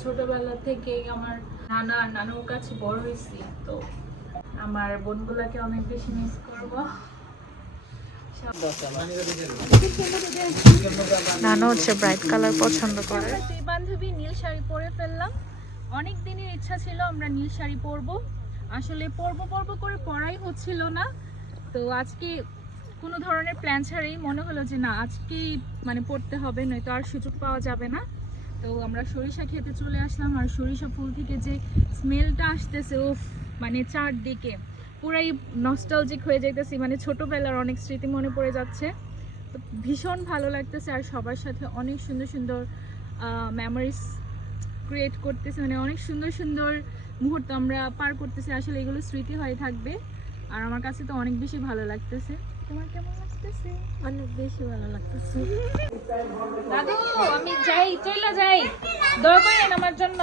ছোটবেলা থেকেই আমার নানা আর নানুর কাছে বড় হয়েছি তো আমার বোনগুলোকে অনেক বেশি মিস করব। নানু হচ্ছে ব্রাইট কালার পছন্দ করে। দুই বান্ধবী নীল শাড়ি পরে ফেললাম। অনেক দিনের ইচ্ছা ছিল আমরা নীল শাড়ি পরবো। আসলে পরবো পরবো করে পরাই হচ্ছিল না। তো আজকে কোনো ধরনের প্ল্যান ছাড়াই মনে হলো যে না আজকেই মানে পড়তে হবে নয়তো আর সুযোগ পাওয়া যাবে না। তো আমরা সরিষা খেতে চলে আসলাম আর সরিষা ফুল থেকে যে স্মেলটা আসতেছে ও মানে চারদিকে। পুরাই নস্টালজিক হয়ে যাইতেছি মানে ছোটোবেলার অনেক স্মৃতি মনে পড়ে যাচ্ছে। তো ভীষণ ভালো লাগতেছে আর সবার সাথে অনেক সুন্দর সুন্দর মেমোরিজ ক্রিয়েট করতেছে। মানে অনেক সুন্দর সুন্দর মুহূর্ত আমরা পার করতেছি। আসলে এগুলো স্মৃতি হয়ে থাকবে। আর আমার কাছে তো অনেক বেশি ভালো লাগতেছে। তোমার কেমন লাগতেছে? অনেক বেশি ভালো লাগতেছে। দাদু আমি যাই চলে যাই। দয়া করেন আমার জন্য।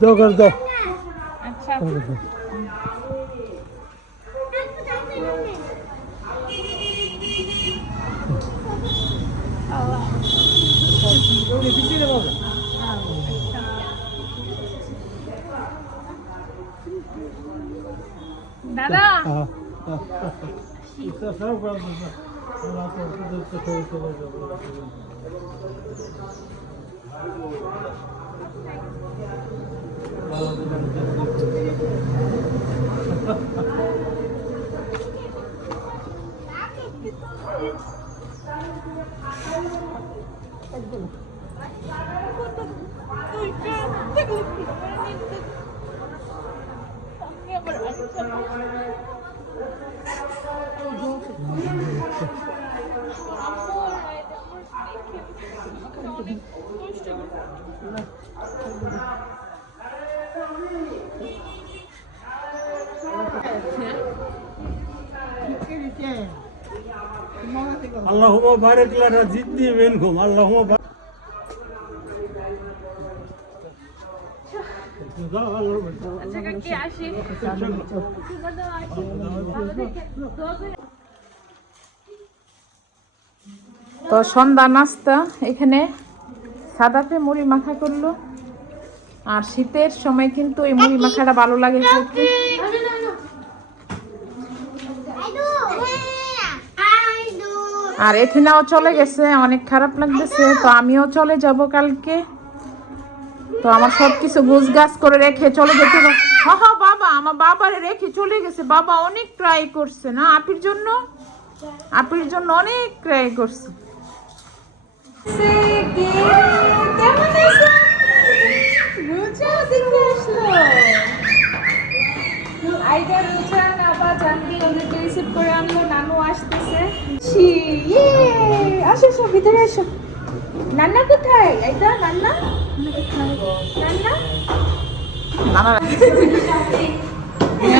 করে দাও আচ্ছা। দাদা হ্যাঁ, হ্যাঁ, হ্যাঁ। Isso é আল্লাহুমা বারেক তো সন্ধ্যা নাস্তা এখানে সাদাতে মুড়ি মাখা করল। আর শীতের সময় কিন্তু এই মুড়ি মাখাটা ভালো লাগে আর এথিনাও চলে গেছে, অনেক খারাপ লাগতেছে। তো আমিও চলে যাব কালকে। তো আমার সব কিছু গুছ গাছ করে রেখে চলে যেতে। হ হ বাবা, আমার বাবারে রেখে চলে গেছে। বাবা অনেক ট্রাই করছে না? আপির জন্য? আপির জন্য অনেক ট্রাই করছে। আইডা রুচা নাবা জানবি ওদেরকে রিসিভ করে আনলো, নানু আসতেছে। ইয়ে আসো আসো ভিতরে আসো। নান্না কোথায়? নান্না? নান্না? নানা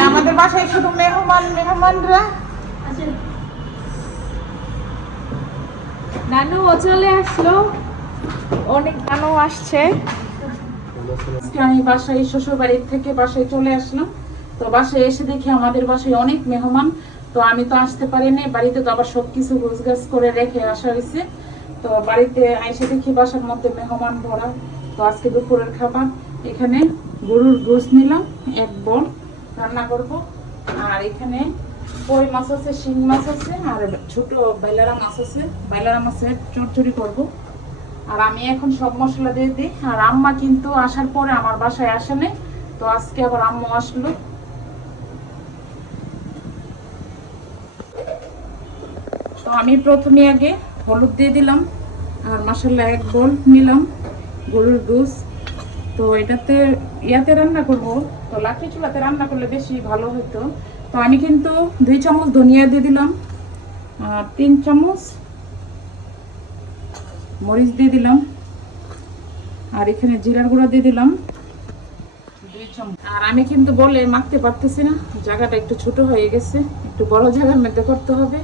আমাদের বাসায় শুধু মেহমান মেহমানরা। নানু ও চলে আসলো। অনেক নানু আসছে। আমি বাসায় শ্বশুর বাড়ির থেকে বাসায় চলে আসলাম। তো বাসায় এসে দেখি আমাদের বাসায় অনেক মেহমান। তো আমি তো আসতে পারিনি, বাড়িতে তো আবার সবকিছু গোছগাছ করে রেখে আসা হয়েছে। তো বাড়িতে এসে দেখি বাসার মধ্যে মেহমান ভরা। তো আজকে দুপুরের খাবার। এখানে গরুর গোস নিলাম, এক বল রান্না করব। আর এখানে কই মাছ আছে, শিং মাছ আছে, আর ছোট বাইলারা মাছ আছে। বাইলারা মাছের চচ্চড়ি করব। আর আমি এখন সব মশলা দিয়ে দিই। আর আম্মা কিন্তু আসার পরে আমার বাসায় আসে তো আজকে আবার আম্মু আসলো। তো আমি প্রথমে আগে হলুদ দিয়ে দিলাম, আর মশলা এক বল নিলাম গরুর দুধ। তো এটাতে ইয়াতে রান্না করব, তো লাকড়ি চুলাতে রান্না করলে বেশি ভালো হতো তো আমি কিন্তু দুই চামচ ধনিয়া দিয়ে দিলাম, আর তিন চামচ মরিচ দিয়ে দিলাম, আর এখানে জিরার গুঁড়া দিয়ে দিলাম দুই চামচ। আর আমি কিন্তু বলে মাখতে পারতেছি না, জায়গাটা একটু ছোট হয়ে গেছে, একটু বড় জায়গার মধ্যে করতে হবে।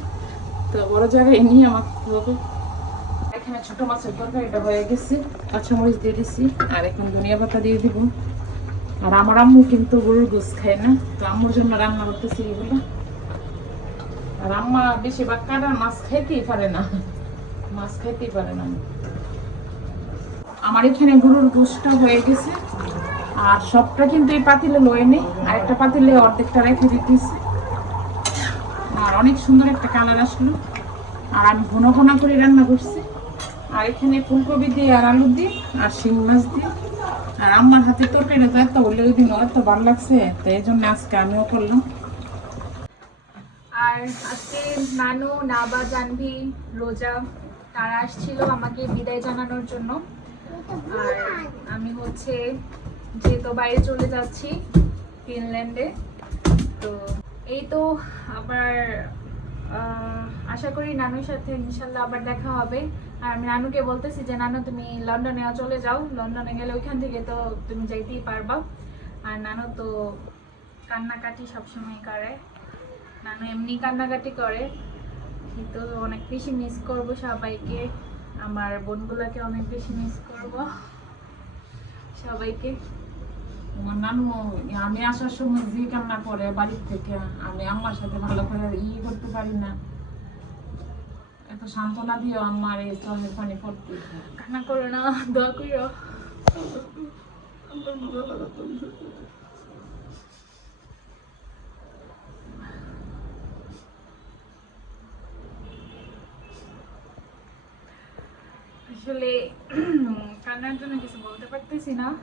তো বড় জায়গায় নিয়ে হবে। এখানে ছোট মাছের তরকারিটা হয়ে গেছে। কাঁচামরিচ দিয়ে আর এখন দিয়ে দিব। আর আমার আম্মু কিন্তু গরুর খায় না, তো জন্য রান্না করতেছি আর আম্মা বেশিরভাগ মাছ পারে না। মাছ পারে না। আমার এখানে গরুর গোশটা হয়ে গেছে। আর সবটা কিন্তু এই পাতিলে লয়ে নেই আর একটা পাতিলে অর্ধেকটা রেখে দিতেছি। অনেক সুন্দর একটা কালার আসলো। আর আমি ঘন ঘন করে রান্না করছি। আর এখানে ফুলকপি দিয়ে আর আলু দিয়ে আর শিং মাছ দিয়ে। আর আমার হাতে তরকারিটা তো এত হলে ওই দিন এত ভালো লাগছে, তো এই জন্য আজকে আমিও করলাম। আর আজকে নানু, নাবা জানভি রোজা, তারা আসছিল আমাকে বিদায় জানানোর জন্য। আর আমি হচ্ছে যেহেতু বাইরে চলে যাচ্ছি ফিনল্যান্ডে, তো এই তো আবার আশা করি নানুর সাথে ইনশাল্লাহ আবার দেখা হবে। আর আমি নানুকে বলতেছি যে, নানু, তুমি লন্ডনে চলে যাও। লন্ডনে গেলে ওইখান থেকে তো তুমি যাইতেই পারবা। আর নানু তো কান্নাকাটি সবসময় করে। নানু এমনি কান্নাকাটি করে। কিন্তু অনেক বেশি মিস করব সবাইকে। আমার বোনগুলোকে অনেক বেশি মিস করব সবাইকে। আমার নানু আমি আসার সময় যে কান্না করে বাড়ির থেকে আমি আমার সাথে ভালো করে ই করতে পারি না এত সান্ত্বনা দিও আমার এই চোখের পানি পড়তে কান্না করো না দোয়া করো আসলে কান্নার জন্য কিছু বলতে পারতেছি না।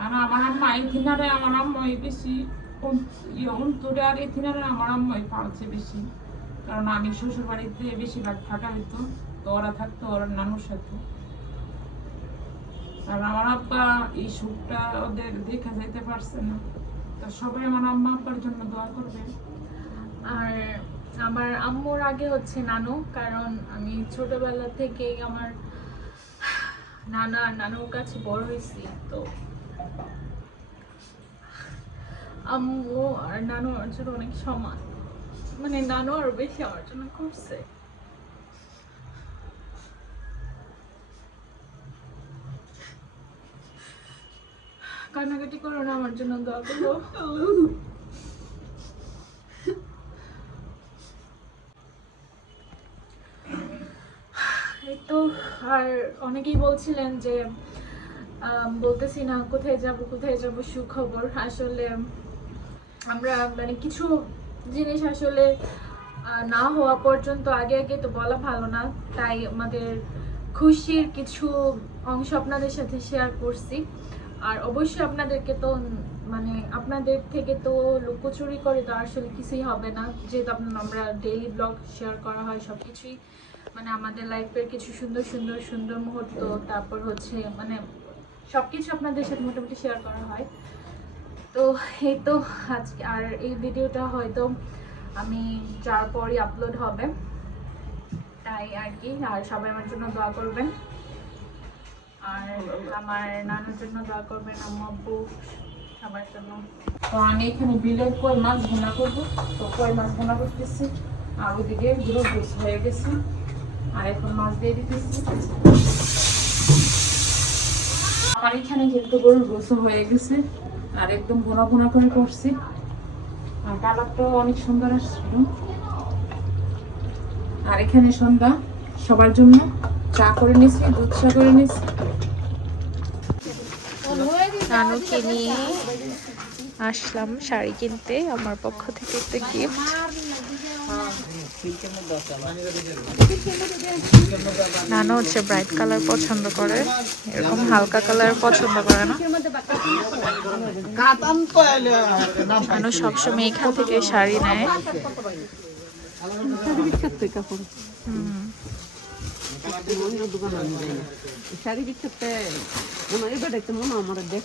আর আমার আম্মা এই কিনারে আমার আম্মাই বেশি অন- অন্তরে আর এই কিনারে আমার আম্মাই পালছে বেশি। কারণ আমি শ্বশুর বাড়িতে বেশিরভাগ থাকা হইতো, তো ওরা থাকতো, ওরা নানুর সাথে। আর আমার আব্বা এই সুখটা ওদের দেখা যাইতে পারছে না। তো সবাই আমার আম্মা আব্বার জন্য দোয়া করবে। আর আমার আম্মুর আগে হচ্ছে নানু, কারণ আমি ছোটবেলা থেকেই আমার নানা আর নানুর কাছে বড় হয়েছি, তো আম্মু আর নানু আমার জন্য অনেক সমান। মানে নানু আরও বেশি আমার জন্য করছে। কান্নাকাটি করো না, আমার জন্য দোয়া করো এই তো আর অনেকেই বলছিলেন যে বলতেছি না, কোথায় যাব কোথায় যাব, সুখবর। আসলে, আমরা মানে কিছু জিনিস আসলে না হওয়া পর্যন্ত আগে আগে তো বলা ভালো না। তাই আমাদের খুশির কিছু অংশ আপনাদের সাথে শেয়ার করছি। আর অবশ্যই আপনাদেরকে তো মানে আপনাদের থেকে তো লুকোচুরি করে তো আসলে কিছুই হবে না। যেহেতু আপনার, আমরা ডেইলি ব্লগ শেয়ার করা হয় সব কিছুই মানে আমাদের লাইফের কিছু সুন্দর সুন্দর সুন্দর মুহূর্ত, তারপর হচ্ছে মানে সব কিছু আপনাদের সাথে মোটামুটি শেয়ার করা হয়। তো এই তো আজকে, আর এই ভিডিওটা হয়তো আমি যাওয়ার পরই আপলোড হবে, তাই আর কি। আর সবাই আমার জন্য দোয়া করবেন। আর আমার নানার জন্য দোয়া করবেন, আম্মু, আব্বু, সবার জন্য। তো আমি এখানে বিলের কই মাছ ভুনা করব, তো কই মাছ ভুনা করতেছি, আর ওইদিকে গুঁড়ো হয়ে গেছে। আর এখন কিন্তু গরুর গোসও হয়ে গেছে, আর একদম করে আর কালারটাও অনেক সুন্দর আসছিল। আর এখানে সন্ধ্যা, সবার জন্য চা করে নিছি, দুধ চা করে নিছি। আসলাম শাড়ি কিনতে, আমার পক্ষ থেকে একটা গিফট নানু হচ্ছে ব্রাইট কালার পছন্দ করে, এরকম হালকা কালার পছন্দ করে না? নানু সবসময় এখান থেকে শাড়ি নেয়। শাড়ি বিখ্যাত। এবার দেখতে মনে আমার দেখ